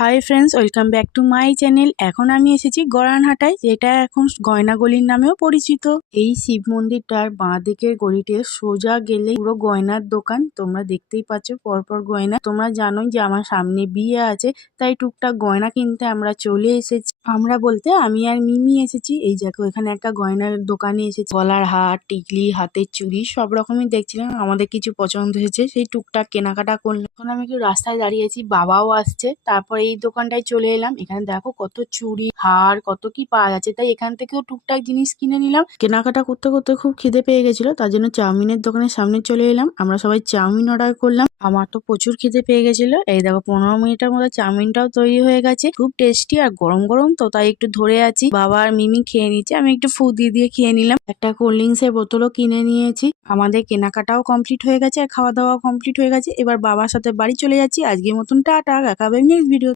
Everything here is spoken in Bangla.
Hi friends, welcome back to my channel. এখন আমি এসেছি গড়ানহাটায়, যেটা এখন গয়না গলির নামেও পরিচিত। এই শিব মন্দিরটার বাঁ দিকের গলিতে সোজা গেলে পুরো গয়নার দোকান। তোমরা দেখতেই পাচ্ছ পরপর গয়না। তোমরা জানোই যে আমার সামনে বিয়ে আছে, তাই টুকটাক গয়না কিনতে আমরা চলে এসেছি। আমরা বলতে আমি আর মিমি এসেছি। এই দেখো, এখানে একটা গয়নার দোকানে এসেছি। গলার হার, টিকলি, হাতের চুড়ি সব রকমই দেখছিলাম। আমাদের কিছু পছন্দ হয়েছে, সেই টুকটাক কেনাকাটা করলাম। এখন আমি একটু রাস্তায় দাঁড়িয়েছি, বাবাও আসছে। তারপরে এই দোকানটায় চলে এলাম। এখানে দেখো কত চুড়ি, হার, কত কি পাওয়া যাচ্ছে। তাই এখান থেকেও টুকটাক জিনিস কিনে নিলাম। কেনাকাটা করতে করতে খুব খিদে পেয়ে গেছিল, তার জন্য চাউমিনের দোকানের সামনে চলে এলাম। আমরা সবাই চাউমিন অর্ডার করলাম। আমার তো প্রচুর খিদে পেয়ে গেছিল। এই দেখো 15 মিনিটের মধ্যে চাউমিনটাও তৈরি হয়ে গেছে। খুব টেস্টি আর গরম গরম তো, তাই একটু ধরে আছি। বাবা আর মিমি খেয়ে নিচ্ছে, আমি একটু ফু দিয়ে দিয়ে খেয়ে নিলাম। একটা কোল্ড ড্রিঙ্কস এর বোতলও কিনে নিয়েছি। আমাদের কেনাকাটাও কমপ্লিট হয়ে গেছে আর খাওয়া দাওয়াও কমপ্লিট হয়ে গেছে। এবার বাবার সাথে বাড়ি চলে যাচ্ছি। আজকের মতন টাটা, দেখা হবে নেক্সট ভিডিও।